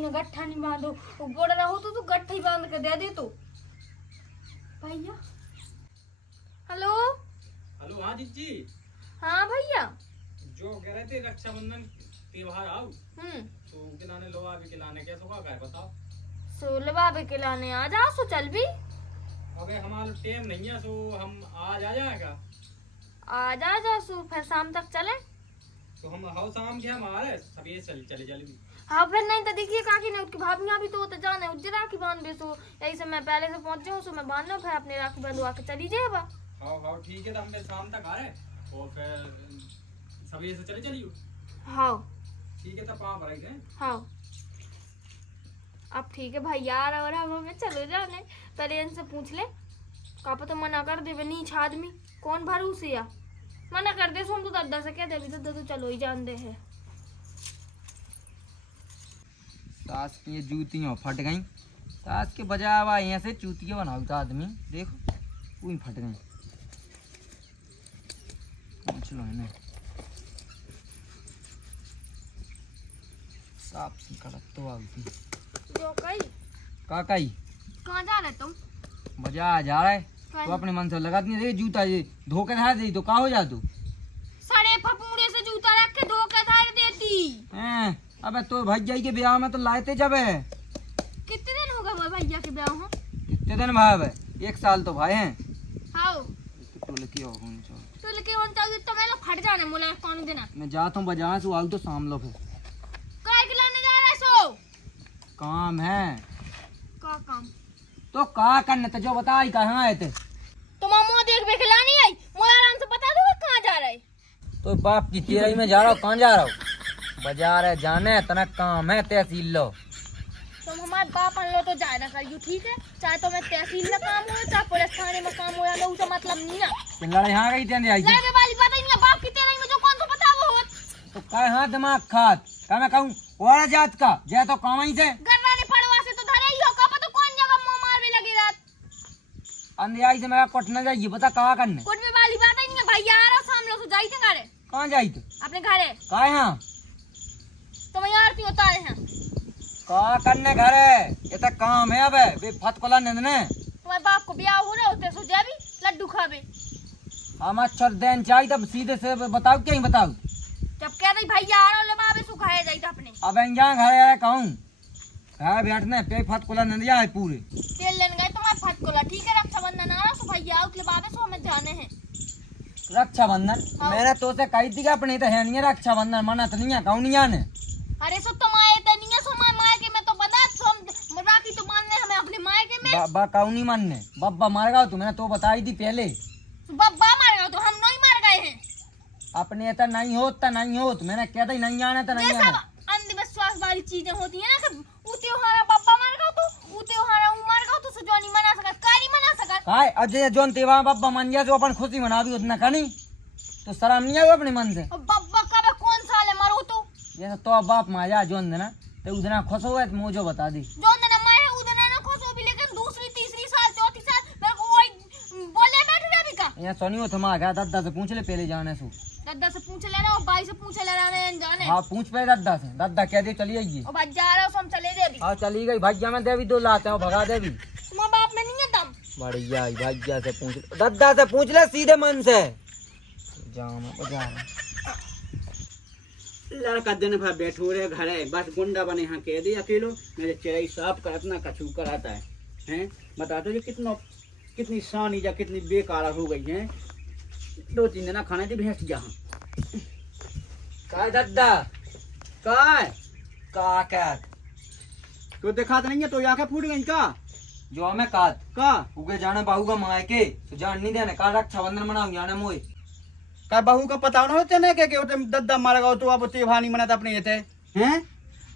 उन्हें गट्ठा नहीं बांधो, वो बोल रहा हो तो गट्ठा ही बांध के दे दे तो भैया। हेलो हेलो, हाँ जी। हाँ भैया, जो कह रहे थे रक्षाबंधन त्योहार आओ तो खिलाने लो अभी खिलाने कैसे होगा क्या बताओ। सोले बाबे के लाने आ जाओ, सो चल भी। अबे हमारा टाइम नहीं है तो हम आज आ जाएगा। आ जा सो फिर शाम तक चले। तो हम हाउ शाम के हमारे सभी चले भी। हाँ फिर नहीं तो देखिए काकी ने उसकी भाभी भी तो जाने उज्जर राखी बांध दे, सो यही से मैं पहले से पहुंच जाऊँ, सो मैं बांध लो फिर अपने राखी बंधवा के चली जाए बा। हाँ ठीक है, तो हम फिर शाम तक आ रहे और फिर सभी से चलियो। हाँ ठीक है, तब आप रह गए। हाँ अब ठीक है भाई यार, और हमें चलो जाने पहले इनसे पूछ ले, का पता मना कर दे नीच आदमी कौन भरोसे या मना कर दे, सुन तो दादा से कह दे दादा तो चलो ही जान दे है। सास की ये जूतियाँ फट गई, सास के बजावा यहाँ से चूतियाँ बनाओ तो आदमी देखो वही फट गई। चलो है ना साफ सी कड़क तो आती जो कही काकाई कहाँ जा रहे तुम? बजा जा रहा है तो अपने मन से लगा नहीं रही जूता, ये धोखे धार दे तो का हो जा तू सड़े फपूड़े से जूता रख के धोखे धार देती हैं। अबे तो भैया के ब्याह में तो लाते जब है। कितने दिन हो गए वो भैया के ब्याह हो? कितने दिन भाई है? 1 साल तो भाई हैं। हाँ टोलकी हो तो लेके on चाहिए तो मैं फट जाने मोला कौन देना। मैं जाता हूँ बाजार से, आओ तो शाम लो फिर। काय के लाने जा रहा है सो? काम है। का काम? तो का करने तो जो बता ही कहाँ आए थे। तो मामू देख के लानी आई, मोला आराम से बता दो कहाँ जा रहा है। तो बाप की तेरा ही में जा रहा हूँ, कहाँ जा रहा हूँ? बाजार है जाने तना काम है, तहसील लो। तुम हमारे बाप अन लो तो जाए ना करियो, ठीक है? चाहे तो मैं तहसील में काम हो चाहे पुलिस थाने में काम हो, या उसका मतलब नहीं ना। लड़ाई हाँ गई तेरे आई लड़ने वाली बात ही नहीं है, बाप की तेरे में जो कौन सा बता वो होत। तो काय हाँ दिमाग खात का मैं कहूँ वाला जात का जय तो काम ही से गरवाने पड़वा से तो धरे ही हो, का पता कौन जगह मुंह मार भी लगी रात। अंधेराई से मेरा कट न जाइए, बता कहाँ करने। कुछ भी वाली बात ही नहीं है, भैया आ रहा सामने तो जाई थे घरे। कहाँ जाई तू? अपने घरे। का हाँ तो मैं आरती उतारे हैं। का करने घर है, ये तो काम है। अब फत कोला नंदने तुम्हारे बाप को ब्याह हो रहा होते सो जा भी लड्डू खावे। हम अच्छा देन चाहिए तब सीधे से बताओ, क्या ही बताओ। जब कह रही भैया आ रहा ले बाबे सुखाए जाई था अपने। अब यहाँ घर आया कहूँ घर बैठने पे फत कोला नंदिया है पूरे तेल लेने गए तुम्हारे फटकोला, ठीक है? रक्षाबंधन आ रहा तो भैया उसके बाबे सो हमें जाने हैं। रक्षाबंधन मैंने तो से कही थी कि अपनी तो है नहीं रक्षाबंधन, मना तो नहीं है कहूँ नहीं आने। अरे सो तुम आए तो नहीं है, सो माए के में तो बता सो राखी तो मानने हमें अपने माए के में। बा कहूँ नहीं मानने, बब्बा मार गया, मैंने तो बताई थी पहले। बब्बा मार गया तो हम नहीं मार गए हैं। अपने तो नहीं होत मैंने कहता ही नहीं आने तो नहीं ये सब आने। अंधविश्वास वाली चीजें होती है ना, कि ऊ त्योहारा बब्बा मार गया तो ऊ त्योहारा ऊ मार गया तो जो नहीं मना सकत, का नहीं मना सकत। काय अजय जोन तेवा बब्बा मन गया जो अपन खुशी मना भी उतना कनी तो शर्म नहीं आवे अपने मन से। और बब्बा कब कौन साले मरो ये तो बाप माया जोन देना तो उतना खुश हो गए मुझे बता दी। जो दिन मैं है उधर ना खुश हो भी, लेकिन दूसरी तीसरी साल चौथी साल मेरे को वही बोले बैठ रहा भी का। यहाँ सोनी थमा गया, दादा से पूछ ले पहले जाने से। दादा से पूछ लेना और भाई से पूछ लेना जाने। हाँ पूछ पे दादा से, दादा कह दे चली आइए। और भाई जा रहा हूँ, हम चले दे अभी। हाँ चली गई भैया में देवी 2 लाते हो भगा देवी। तुम्हारे बाप में नहीं है दम। बढ़िया भैया से पूछ ले, दादा से पूछ ले सीधे मन से। जाओ मैं बजा लड़का दिन भर बैठो रे घर है, बस गुंडा बने यहाँ कह दी अकेलो मेरे चिड़ई साफ करातना कछू कराता है। हैं बता दो ये कितनी सानी या कितनी बेकार हो गई है। 2-3 दिन खाने दी भैंस जहाँ काय दादा काय तो दिखाता नहीं है तो आंखें फूट गई का जो हमें कात का उगे जाने बाहू का माए के तो जान नहीं देने का रक्षाबंधन मनाऊं जाने मोए का बहू का पता ना होते ना के दद्दा मार गया तो अब त्योहार नहीं मनाता अपने ये थे हैं।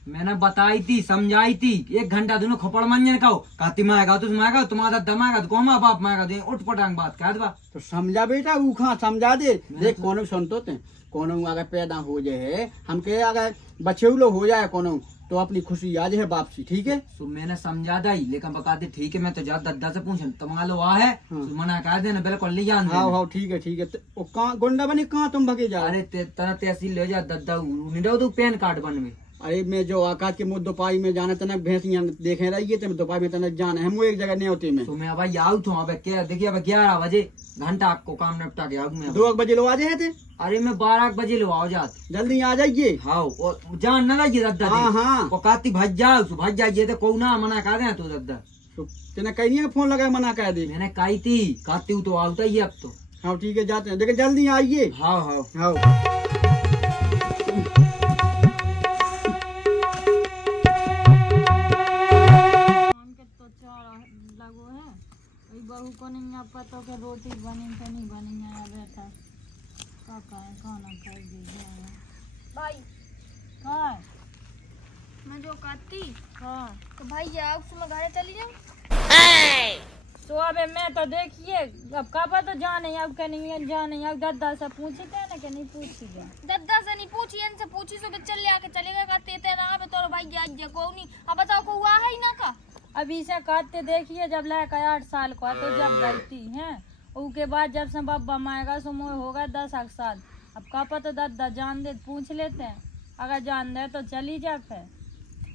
मैंने बताई थी समझाई थी 1 घंटा दोनों खपड़ मंजन कहो कहती माएगा तो माएगा तुम्हारा दद्दा माएगा तो कौन बाप माएगा तो उठ पटांग बात कह दबा तो समझा बेटा वो खा समझा दे देख कोनो सुनतो ते कोनो अगर पैदा हो जाए हमके अगर बच्चे हो जाए कोनो तो अपनी खुशी आज है वापसी, ठीक है? तो मैंने समझा दी लेकिन बकाते ठीक है मैं तो जा दद्दा से पूछ तुम्हारा लो आ है तो मना कर देना बिल्कुल नहीं जान हाँ हाँ ठीक है वो कहाँ गुंडा बने कहाँ तुम भगे जा। अरे तना तहसील ले जा दद्दा नहीं दो तू पैन कार्ड बनवे अरे मैं जो आकाश के मुँह दोपहर में जाने तना भैंस यहाँ देखे रही है दोपहर में तना जाना है मुँह एक जगह नहीं होती में तो मैं भाई आऊ तो अब क्या देखिए अब 11 बजे घंटा आपको काम निपटा के आऊ मैं 2 बजे लोग आ जाए थे। अरे मैं 12 बजे लो आओ जात जल्दी आ जाइए। हाँ और जान न लगी दद्दा हाँ हाँ वो काती भज जाइए तो को ना मना कर दे तू दद्दा तो तेने कहीं नहीं फोन लगाया मना कर दी। मैंने कही थी काती तो आवता ही अब तो। हाँ ठीक है जाते हैं लेकिन जल्दी आइए। हाँ हाँ हाँ तो चारा लगो है बहू को नहीं पता के रोटी बनी के नहीं बनी है बेटा काका है खाना खाई दीजिए भाई हाँ मैं जो कहती हाँ तो भाई आओ मैं घर चली जाऊँ। तो अब मैं तो देखिए अब का पता जाने अब के नहीं जाने अब दादा से पूछे थे ना कि नहीं पूछी गया दद्दा से नहीं पूछी इनसे पूछी सो चल ले आके चलेगा का तेते ना अब तोर भाई आज को नहीं अब बताओ को हुआ है ही ना का। अभी से कहते देखिए जब लायक 8 साल का तो जब गलती है उसके बाद जब से बाबा माएगा सो मोह होगा 10 साल। अब का पता दादा जान दे पूछ लेते हैं अगर जान दे तो चली जा फिर।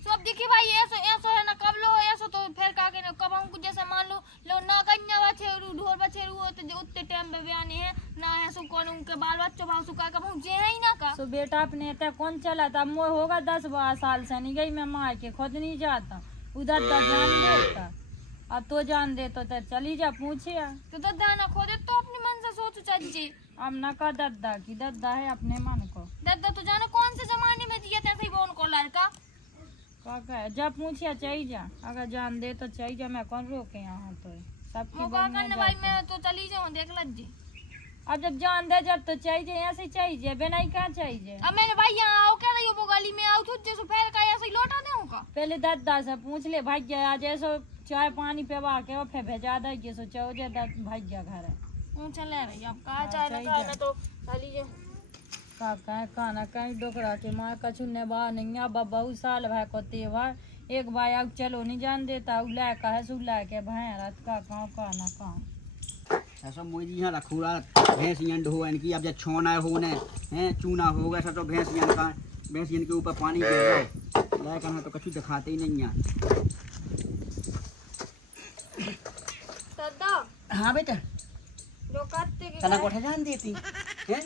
तो अब देखिए भाई ऐसो है ना कब लो ऐसो तो फिर का के कब हमको जैसे मान लो ना कन्या बछेरू ढोर बछेरू हो तो उतने टाइम पे बयानी है ना है सो कौन उनके बाल बच्चों भाव सुखा कब हम जे है ही ना का। तो बेटा अपने ते कौन चला था मोह होगा 10-12 साल से नहीं गई मैं मार के खुद नहीं जाता उधर तो जान देता अब तो जान दे तो चली जा पूछिए तो दद्दा ना खोदे तो अपने मन से सोचो चाची अब न का दद्दा की दद्दा है अपने मन को दद्दा तो जाने कौन से जमाने में जिया तैसे ही वो उनको लड़का काका है जब पूछिए चाहिए जा अगर जान दे तो चाहिए जा मैं कौन रोके यहाँ तो सबकी मौका करने भाई मैं तो चली जाऊँ देख लज्जे। अब जब जान दे जब तो चाहिए ऐसे चाहिए बिना ही कहाँ चाहिए। अब मैंने भाई यहाँ आओ क्या रही हो वो गली में आओ तुझे सो फिर का ऐसे ही लौटा दूँ का पहले दादा से पूछ ले भाई जा जैसो चाय पानी पिवा के फिर भेजा दे जैसो चौजे भाई जा घर है चले रही अब कहा चाहे ना कहा तो चली जाए काका है खाना कहीं डोकरा के माँ कछु ने बा नहीं अब बहुत साल भाई को त्योहार एक भाई अब चलो नहीं जान देता उला का है सुला के भाई रात का गाँव का ना गाँव ऐसा मोदी यहाँ रखूरा भैंस यंड हो इनकी अब जब छोना होने हैं चूना हो गया तो भैंस यंड का भैंस यंड के ऊपर पानी गिर जाए लायक हम तो कछु दिखाते ही नहीं यहाँ। दादा हाँ बेटा जो करते के तना कोठे जान देती हैं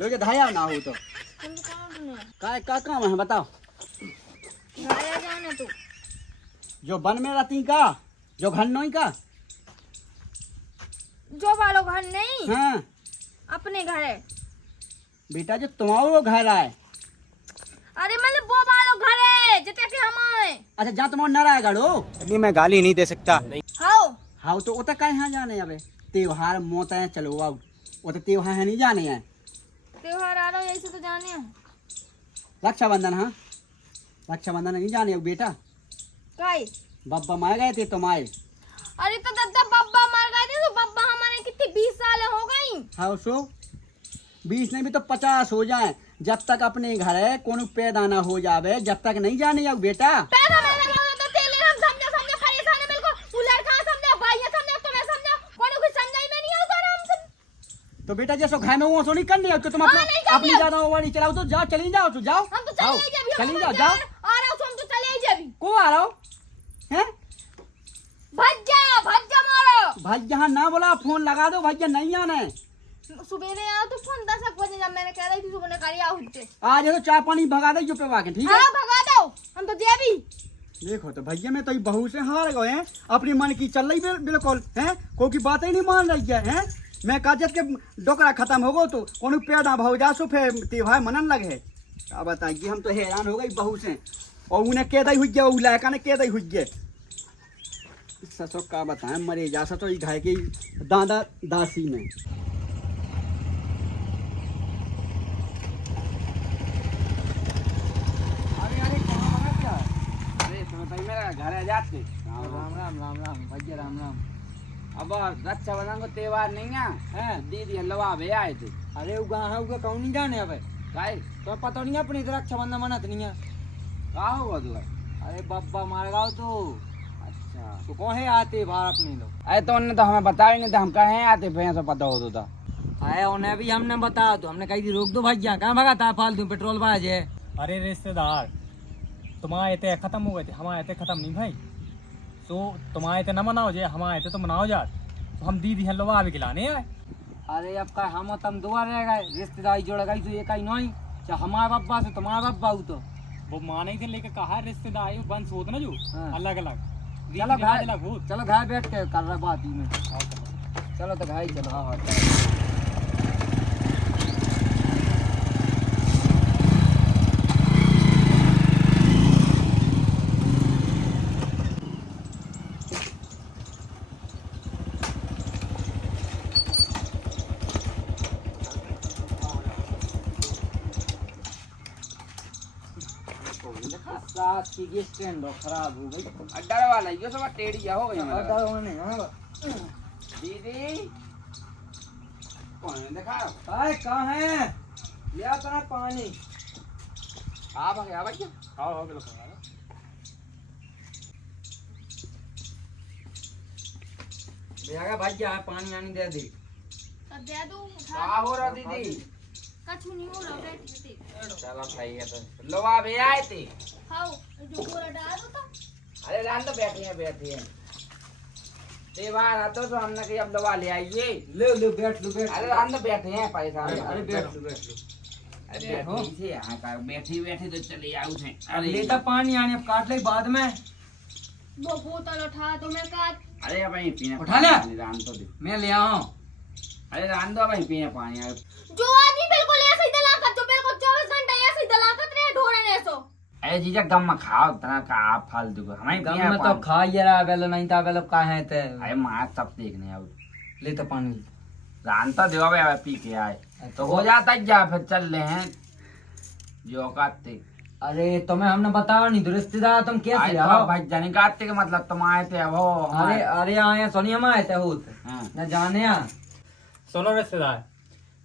लो जो धाया ना हो तो तुम कौन सुने का काम है बताओ। गाया जाने तू जो वन में रहती का जो घर नहीं का जो वालों घर नहीं हाँ अपने घर है बेटा जो तुम्हारो घर आए अरे मतलब वो वालों घर है जिते के हम आए। अच्छा जहाँ तुम्हारा न रहेगा लो नहीं मैं गाली नहीं दे सकता। हाँ हाँ तो उतर का यहाँ जाने अबे त्योहार मोत है चलो आओ वो तो त्योहार है नहीं जाने हैं त्योहार आ रहा है ऐसे तो जाने हैं रक्षाबंधन। हाँ रक्षाबंधन नहीं जाने हो बेटा काई बब्बा मार गए थे तुम आए। अरे तो दादा बब्बा मर गए थे तो बब्बा हमारे कितनी 20 साल हो गई। हाँ सो 20 नहीं भी तो 50 हो जाए जब तक अपने घर है कौन पैदा ना हो जावे जब तक नहीं जाने आओ बेटा। पैदा में लगा तो तेले हम समझे परेशान है बिल्कुल वो लड़का समझा भाई समझा तो मैं समझा कौन कुछ समझाई में नहीं आता हम सब तो बेटा जैसो घर में वो सो नहीं करनी है तुम अपनी ज्यादा वाली चलाओ तो जाओ चली जाओ तो जाओ हम तो चले ही जब चली जाओ जाओ आ रहा हूं हम तो चले ही जब को आ रहा हो हैं भज्जा मारो भाई यहाँ ना बोला फोन लगा दो भैया नहीं आना है सुबह आओ तो फोन 10 बजे जब मैंने कह रही थी सुबह ने करी आओ उठते आज तो चाय पानी भगा दो जो पेवा के ठीक है। हां भगा दो हम तो देवी देखो तो भैया मैं तो ये बहू से हार गए हैं अपनी मन की चल रही बिल्कुल हैं कोई की बात ही नहीं मान रही है मैं काजत के डोकरा खत्म हो गो तो कौन पैदा भाव जा सो फिर त्योहार मनन लगे क्या बताइए हम तो हैरान हो गई बहू से और उन्हें कह दी हुई गया उलायका ने कह दी हुई गए ससो का बताएं मरे जा सो ये घाय की दादा दासी में मेरा घर है जाते राम राम राम राम भैया राम राम। अब रक्षाबंधन को त्योहार नहीं है दीदी लवा भे आए थे। अरे उगा है उगा कौन नहीं जाने अब काहे तो पता नहीं अपनी इधर रक्षाबंधन मनात नहीं है का होगा तू। अरे बब्बा मार गाओ तो अच्छा तो कौन है आते बाहर अपने लोग। अरे तो उन्होंने तो हमें बताया नहीं था हम कहे आते भैया पता हो तो अरे उन्हें भी हमने बताया तो हमने कही थी रोक दो भैया कहाँ भगा था फालतू पेट्रोल बाज है अरे रिश्तेदार, तुम्हारे इतने खत्म हो गए थे, हमारे इतने खत्म नहीं भाई। तो तुम्हारे इतने न मनाओ जे, हमारे इतने तो मनाओ यार। तो हम दीदी हलवा भी खिलाने आए। अरे अब का हम तुम दुआ रह गए, रिश्तेदारी जोड़ गई तो एक ही नहीं, चाहे हमारे बब्बा से तुम्हारा बब्बा हो तो वो माने ही थे, लेके कहा रिश्तेदारी वंश होते ना जो हाँ। अलग अलग। चलो घर, चलो घर बैठ के कर रहा बात ही में। चलो तो भाई चलो। हाँ हाँ चलो। सास की गैस स्टैंड खराब हो गई। अड्डा वाला ये सब टेढ़ी हो गई हमारा। अड्डा होने हाँ। दीदी कौन है देखा? अरे कहाँ है? लिया तना पानी। आ भैया हाँ बिल्कुल। भैया भैया पानी आनी दे दे। तब दे दूं। क्या हो रहा दीदी? कछु नहीं हो रहा, बैठ थे। चलो सही है तो लोवा भी आए थे। हाँ, जो पूरा डाल दो तो। अरे रान तो बैठी है त्योहार तो हमने कही अब लोवा ले आइए। ले ले बैठ लो बैठ। अरे रान तो बैठे हैं परेशान। अरे बैठ लो बैठ लो। अरे बैठी थे यहाँ का, बैठी तो चले आओ थे। अरे लेता पानी आने अब काट ले बाद में। वो बोतल उठा तो मैं कहा अरे अब वहीं पीने उठा ले। रान तो दे। मैं ले आऊं। अरे रान दो वहीं पीने पानी। जो आदमी बिल्कुल ऐसे ही दलाकत, जो बिल्कुल 24 घंटे ऐसे ही दलाकत रहे ढोरे ने सो। अरे जीजा गम में खाओ तना का आप फालतू को हमें गम में तो खा ही रहा बेलो नहीं था बेलो का है ते। अरे माँ सब देखने अब ले तो पानी। रान तो देवा भाई अब पी के आए तो हो जाता है जा फिर चल रहे हैं जो काते। अरे तुम्हें हमने बताया नहीं तो रिश्तेदार तुम कैसे तो आओ? भाई जाने काते के मतलब तुम आए थे अब हो अरे अरे आए सोनी हम आए थे होत हाँ। न जाने आ। सुनो रिश्तेदार,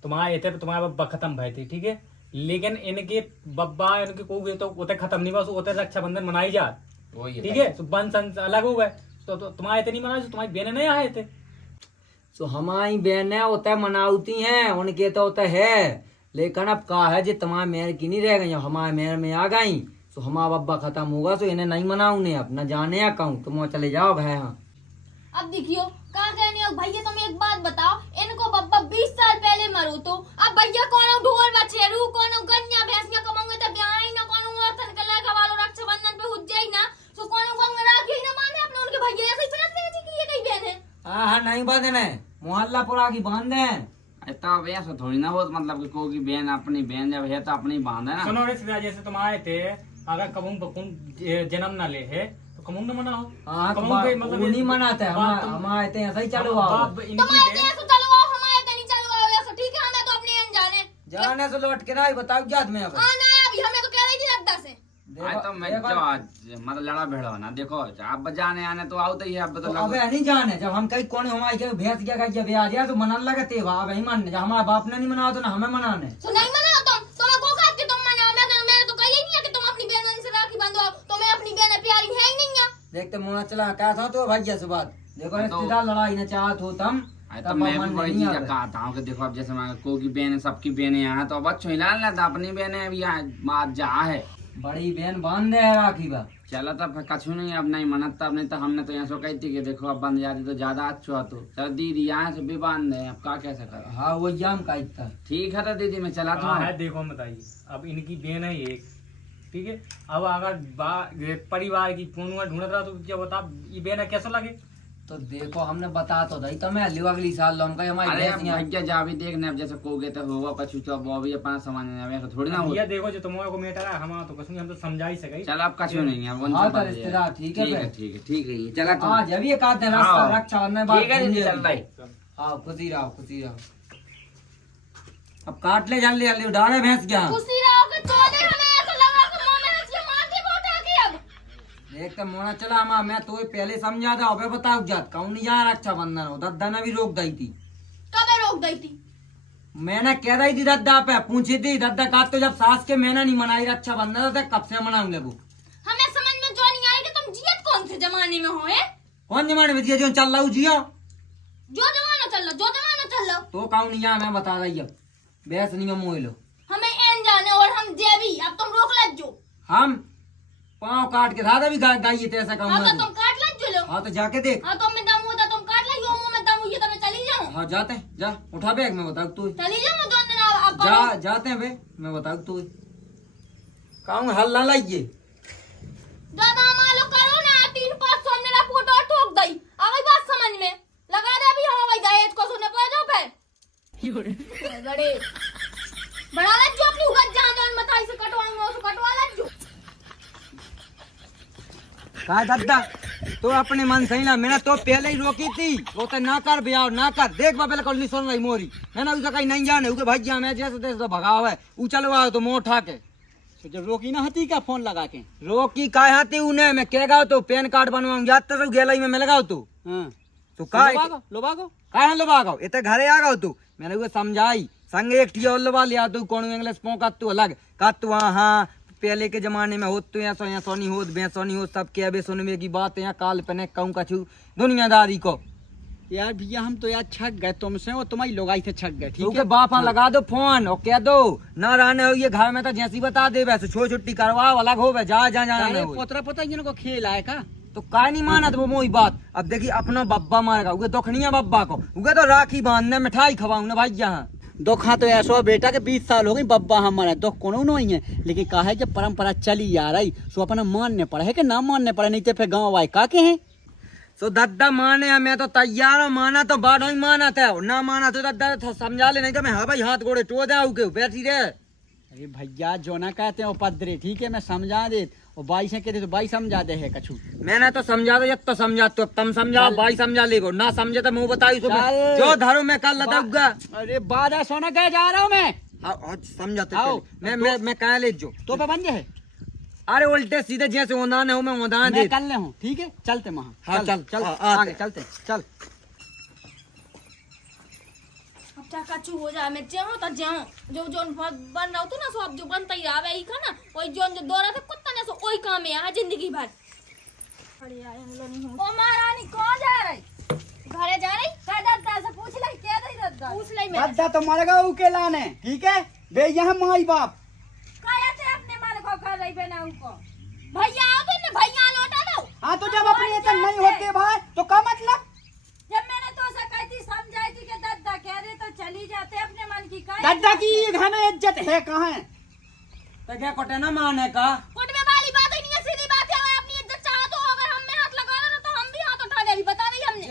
तुम्हारे इतने तुम्हारा बब्बा खत्म भाई थी, ठीक है, लेकिन इनके बब्बा इनके को तो उतने खत्म नहीं, बस उतने रक्षाबंधन मनाई जा, वही ठीक है। तो वंश अलग हो गए तो तुम्हारे इतने नहीं मना, तुम्हारी बहने नहीं आए थे। तो हमारी बहनें होता मनावती हैं, उनके तो होता है, लेकिन अब का है जो तुम्हारे मेयर की नहीं रह गई, हमारे मेयर में आ गई तो हमारा बब्बा खत्म होगा तो इन्हें नहीं मनाऊने अब न जाने या कहूँ तुम चले जाओ भाई। हाँ अब देखियो का कहने हो भैया, तुम एक बात बताओ, इनको बब्बा 20 साल पहले मरो तो अब भैया कौन ढोल बछेरू कौन गन्या भैंसिया कमाऊंगे तब ब्याह ही ना कौन औरतन के लायक वालो रक्षाबंधन पे हुज जाई ना तो कौन गंग राखी ना माने अपने उनके भैया ऐसे ही फिरत रहे जी कि ये कई बहन है। हाँ नहीं बांधने मोहल्ला पुरा की बांधे। तब ऐसा थोड़ी ना हो मतलब कि कोई की बहन अपनी बहन जब है तो अपनी बांध है ना। सुनो रिश्तेदार, जैसे तुम आए थे, अगर कबूम बकुम जन्म ना ले है तो कबूम न मना हो। हाँ कबूम पे मतलब नहीं मनाते हमारे तो ऐसा ही चालू हुआ। बाप इनकी तुम्हारे बहन ऐसे चलो आओ, हमारे तो नहीं चलो आओ ऐसे, ठीक है, हमें तो अपने अनजाने जाने से लौट के ना बताओ जात में अब हाँ ना अभी हमें तो कह रही थी रद्दा से। आज तो मैं जो आज मतलब लड़ा भेड़ा ना देखो आप जाने आने तो आओ ही है अब तो अबे नहीं जाने जब हम कहीं कौन हमारे के भैंस क्या जब आ गया तो मनन लगे तेवा अब ही मान हमारे बाप ने नहीं मनाओ तो ना हमें मनाने। तो नहीं मनाओ तुम्हें को कहा कि तुम मनाओ, मैंने तो कही नहीं है कि तुम अपनी बहन से राखी बांधो, तुम्हें अपनी बहन प्यारी है ही नहीं है। देखते मोना चला क्या था तो भैया से बात देखो रिश्तेदार लड़ाई न चाहत हो तुम तो मैं भी बड़ी चीज कहा था कि देखो अब जैसे को की बहन सबकी बहनें यहाँ तो अब अच्छो हिला लेता अपनी बहनें अभी यहाँ मार जा है बड़ी बहन बांध दे है राखी बा। चलो तब कछु नहीं अब नहीं मनता अब नहीं तो हमने तो यहाँ सो कहती कि देखो अब बंद जाती तो ज्यादा अच्छा तो चलो दीदी यहाँ से भी बांध दे अब क्या कैसे कर। हाँ वो जाम का इतना ठीक है तो दीदी मैं चला कहाँ था है देखो हम बताइए, अब इनकी बहन है एक, ठीक है, अब अगर ये परिवार की फोन ढूंढ रहा तो क्या बता ये बहन कैसा लगे। तो देखो हमने बता तो दई तो मैं अगली साल लो हम कहीं हमारी अरे भैंस यहाँ भैया जा भी देखने अब जैसे कोगे तो होगा कछु तो वो भी अपना समझ में थोड़ी ना हो। ये देखो जो तुम्हारे को मेटर है हमारा तो कुछ नहीं, हम तो समझा ही सके। चल अब कछु नहीं है हाँ तो रिश्तेदार ठीक है फिर। ठीक है ठीक है ये चला तुम। हाँ जब ये कहते हैं रास्ता हाँ। रक्षाबंधन बाद ठीक है दीदी घूम चल जाएगी। रही। हाँ खुशी रहो खुशी रहो। अब काट ले जल्दी जल्दी उड़ाने भैंस क्या खुशी रहो कि चौधरी हमें ऐसा लगा कि मुंह में रस्सी मार दी बोटा की अब। देख तो मोना चला हमारा मैं तो पहले समझा था अबे बताओ जात कहूँ नहीं जा रक्षाबंधन हो दद्दा ने भी रोक दी थी। कबे रोक दी थी? मैंने कह रही थी दद्दा पे पूछी थी दद्दा का तो जब सास के मैंने नहीं मनाई रक्षाबंधन तो कब से मनाऊंगे वो। हमें समझ में जो नहीं आई कि तुम जियत कौन से जमाने में हो है? कौन जमाने में जिया जो चल रहा हूँ जियो जो जमाना चल रहा, जो जमाना चल रहा, तो कहूँ नहीं जा मैं बता रही अब बहस नहीं मोह लो। हमें एन जाने और हम जेबी अब तुम रोक ले हम पाँव काट के दादा भी गाइए थे ऐसा हाँ तो कहूँगा। तुम काट लो चलो। हाँ तो जाके देख। हाँ तो मैं दम होता तुम काट लो, यो मुंह में दम हुई तो मैं चली जाऊँ। हाँ जाते हैं, जा उठा बैग मैं बताऊँ तू। चली जाऊँ दोनों दिन अब जा जाते हैं बे, मैं बताऊँ तू। कहूँ हल ना लाइए। दादा मालो करो ना, 300-500 मेरा फोटो ठोक दई। आ गई बात समझ में? लगा दे अभी हम भाई दहेज को सुने पड़ जाओ फिर। बड़े बड़ा लग जो अपनी उगत जान बताई से कटवाऊंगा उसको कटवा लग जो। कहा दादा तो अपने मन सही ना, मैंने तो पहले ही रोकी थी, वो तो ना कर ब्याह ना कर। देख बाबे कल नहीं सुन रही मोरी, मैंने उसका कहीं नहीं जाने उके भैया मैं जैसे तैसे तो भगाव है उचलवा तो मुंह उठा के। तो जब रोकी ना हती क्या फोन लगा के? रोकी काहे हाथी उन्हें मैं कह गाओ तो पैन कार्ड बनवाऊं जाते तो गेलाई में लगाओ तू। हाँ तो का लोबागो काहे लोबा गाओ इतने घरे आ गाओ तू। मैंने वो समझाई संग एक टी और लोबा लिया तू कौन इंग्लिश पोका तू अलग का तू। हाँ पहले के जमाने में होत तो यहाँ सोनी होत बेसोनी हो सब के अबे सुनने की बात यहाँ काल पने कहूँ कछू दुनियादारी को। यार भैया हम तो यार छक गए तुमसे और तुम्हारी लोगाई से छक गए। ठीक ठीक है है बाप हाँ लगा दो फोन और कह दो ना रहने हो ये घर में तो जैसी बता दे वैसे छो छुट्टी करवाओ अलग हो जा जा जाना अरे हो। पोतरा पोता इनको खेल आए का? तो का नहीं माना तो वो मोई बात। अब देखिए अपना बब्बा मारेगा उगे दुखनिया बब्बा को उगे तो राखी बांधने मिठाई खवाऊं ना भाई यहाँ। दुख हाँ तो ऐसा बेटा के 20 साल हो गई बब्बा हमारा दुख कोनो नहीं है, लेकिन कहा है जब परंपरा चली आ रही सो अपना मानने पड़ा है कि ना मानने पड़ा, नहीं तो फिर गाँव आए का के हैं। तो दद्दा माने मैं तो तैयार हूँ, माना तो बाद ही माना था ना माना तो दद्दा समझा ले नहीं तो मैं हाँ भाई हाथ गोड़े टो दे के बैठी रहे। अरे भैया जो ना कहते हैं वो पदरे, ठीक है मैं समझा दे और बाई से कहते तो बाई समझा दे है कछु। मैंने तो समझा दो तो समझा तो तुम समझाओ भाई समझा लेगो ना समझे तो मुँह बताई चल। जो धरो मैं कल लदूंगा। अरे बादा सोना कह जा रहा हूँ मैं। समझाते आओ। मैं कह ले जो तो पे बन जाए। अरे उल्टे सीधे जैसे ओंदान है मैं ओंदान दे मैं कर ले हूँ, ठीक है चलते वहाँ। हाँ, चल, चल हाँ, आगे आते। चलते चल। अब क्या कछु हो जाए मैं जाऊँ तो जाऊँ, जो जो बन रहा तो ना सो अब जो बनता ही आवे ही खाना वही जो जो दौरा था कुत्ता ने सो वही काम है यहाँ जिंदगी भर। अरे यार हम लोग नहीं हो। ओ महारानी कहाँ जा रही? घरे जा रही कह दद्दा से पूछ ले क्या दई दद्दा? पूछ ली मैं। दादा तो मरेगा उके लाने, ठीक है बे यहाँ माई बाप। काया से अपने मन को कर रही बेना उनको। भैया आओ तो ने भैया लौटा दो। हाँ तो जब अपने इतने नहीं होते भाई तो क्या मतलब? जब मैंने तो उसे कही थी समझाई थी कि दद्दा कह रहे तो चली जाते अपने मन की काया। दादा की हमें इज्जत है कहाँ है? तो क्या कोटे ना माने का कुटबे वाली बात ही नहीं है, सीधी बात है। मैं अपनी इज्जत चाहा तो अगर हम में हाथ लगा रहा तो हम भी हाथ उठा दे, अभी बता दी हमने।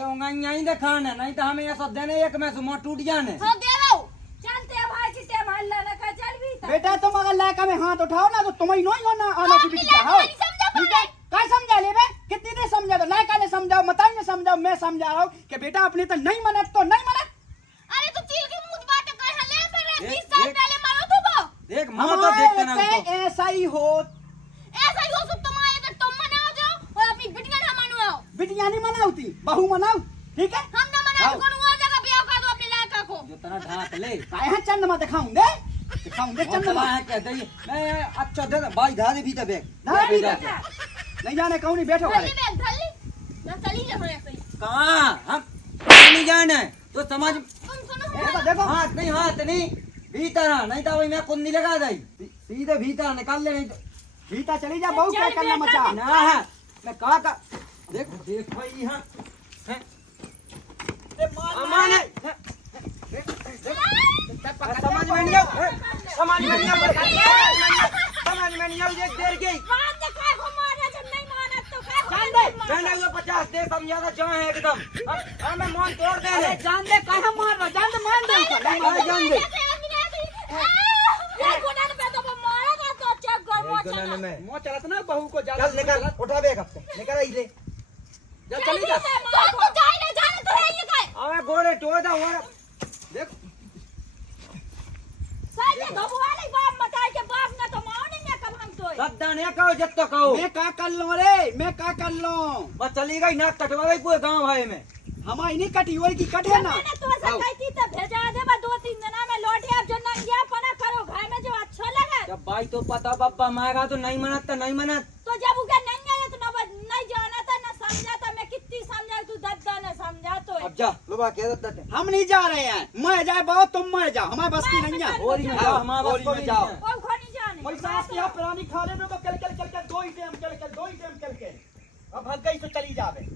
यहीं दिखाने नहीं तो हमें ये सब देने एक में सुमो टूट जाने। हाँ दे दो। चलते भाई चिट्टे महल्ला न का चल भी था। बेटा तुम अगर लायका में हाथ उठाओ ना तो तुम्हें नहीं होना आना की बिटिया हो, ठीक है? क्या समझा ले बे? कितनी देर समझा दो, लायका ने समझाओ मताई ने समझाओ, मैं समझा रहा हूँ कि बेटा अपने तो नहीं मना तो नहीं मना। अरे तू चील की मुंह बात कह ले फिर देख, 20 साल देख। पहले मारो तो वो। देख मां तो देखते ना हमारे उसको। ऐसा ही हो। ऐसा ही हो सब तुम आए तो तुम मनाओ जाओ और अपनी बिटिया ना मनाओ। बिटिया नहीं मनाऊती, बहू मनाओ, ठीक है? हम ना मनाओ कौन हुआ जगह ब्याह कर दो अपने लायका को। जो तना ढाक ले काहे चंद में दिखाऊंगे चंद चंदमा में। है कह दे मैं अच्छा दे भाई धारे भी तबे धारे भी तबे। नहीं जाने कौन नहीं बैठो धल्ली बैग धल्ली ना चली जा रहे ऐसे ही। कहाँ हम नहीं जाने तो समझ। तुम सुनो देखो देखो हाथ नहीं भीतर आ, नहीं तो वही मैं कुंडी लगा दी सीधे भीतर निकाल ले नहीं तो भीतर चली जा, बहू क्या करना मचा। ना है मैं कहा का देख देख भाई यहाँ हैं? अमान है हैं? समझ में नहीं आओ समझ में नहीं आओ समझ में नहीं आओ एक देर गई मान दे काय को मारा जब नहीं माना तो काय को मैंने वो 50 दे समझा था जहाँ है एकदम हमें मन तोड़ दे रहे जान दे काहे मार रहा, जान दे मान दे उसको, नहीं मार जान दे ये गुनाह पे तो मारेगा तो चेक कर मोचा में मुंह चलत ना बहू को ज्यादा। चल निकल उठा बेग अब से निकल आई ले चल चली जा। तो जाए ना जाने तो है ये काय। अबे गोरे टोड़ दा और देख सही है धोबू वाले बाप मताई के बाप ना तो मार नहीं कब हम तो सद्दा ने कहो जब तो कहो मैं का कर लो रे, मैं का कर लो। बस चली गई नाक कटवा गई पूरे गांव भाई में हमारी नहीं कटी हुई की कटे ना। मैंने तो ऐसा कही थी तब भेजा दे बस 2-3 दिन में लौटे अब जो नंगिया पना करो घर में जो अच्छा लगे जब भाई तो पता बप्पा मारेगा तो नहीं मनत तो नहीं मनत तो जब उके नहीं आया तो ना नहीं जाना था ना समझा था मैं कितनी समझा तू दद्दा ने समझा तो अब जा लोबा कह दत्ता थे हम नहीं जा रहे हैं, मैं जाए बहुत तुम मर जाओ, हमारे बस की नहीं है। होरी में जाओ हमारा बस को होरी में नहीं जाओ। है। वो खो नहीं जाने पैसा आपके यहाँ पुरानी खा ले दो कल कल कल कल 2 ही टेम कल कल 2 ही टेम कल के अब भाग गई तो चली जावे